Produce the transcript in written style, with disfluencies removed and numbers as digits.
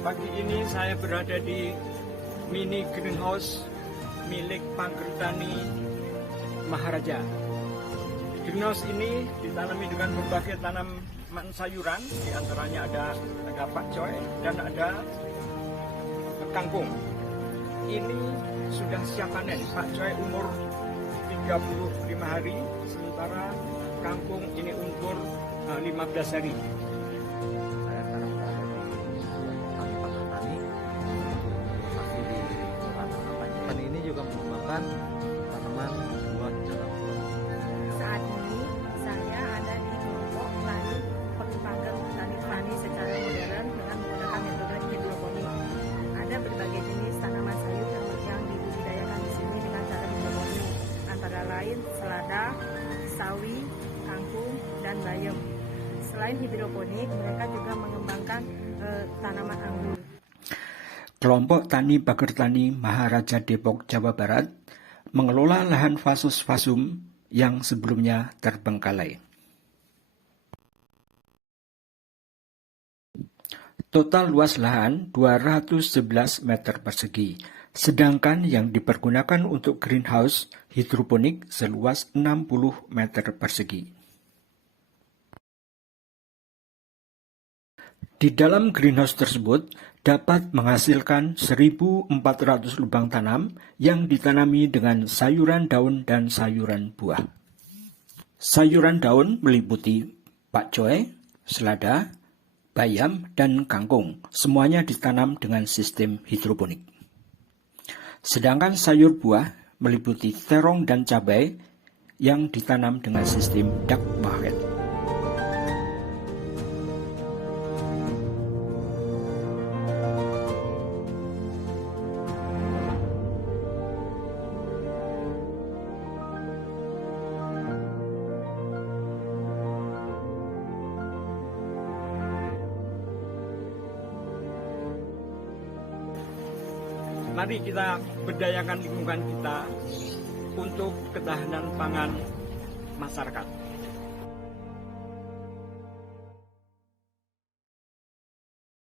Pagi ini saya berada di mini greenhouse milik Pager Tani Maharaja. Greenhouse ini ditanami dengan berbagai tanaman sayuran, diantaranya ada pakcoy dan ada kangkung. Ini sudah siap panen. Pakcoy umur 35 hari, sementara kangkung ini umur 15 hari. Saya sekarang berada di Pager Tani, masih di ranah apa ini juga mengembangkan tanaman buah dalam pot. Saat ini saya ada di kelompok tani Pager Tani secara modern dengan menggunakan metode hidroponik. Ada berbagai jenis tanaman sayur yang dibudidayakan di sini dengan cara hidroponik, antara lain selada, sawi, kangkung, dan bayam. Selain hidroponik, mereka juga mengembangkan tanaman anggur. Kelompok Tani Pager Tani Maharaja Depok, Jawa Barat mengelola lahan Fasus Fasum yang sebelumnya terbengkalai. Total luas lahan 211 meter persegi, sedangkan yang dipergunakan untuk greenhouse hidroponik seluas 60 meter persegi. Di dalam greenhouse tersebut dapat menghasilkan 1.400 lubang tanam yang ditanami dengan sayuran daun dan sayuran buah. Sayuran daun meliputi pakcoy, selada, bayam, dan kangkung. Semuanya ditanam dengan sistem hidroponik. Sedangkan sayur buah meliputi terong dan cabai yang ditanam dengan sistem duck market. Mari kita berdayakan lingkungan kita untuk ketahanan pangan masyarakat.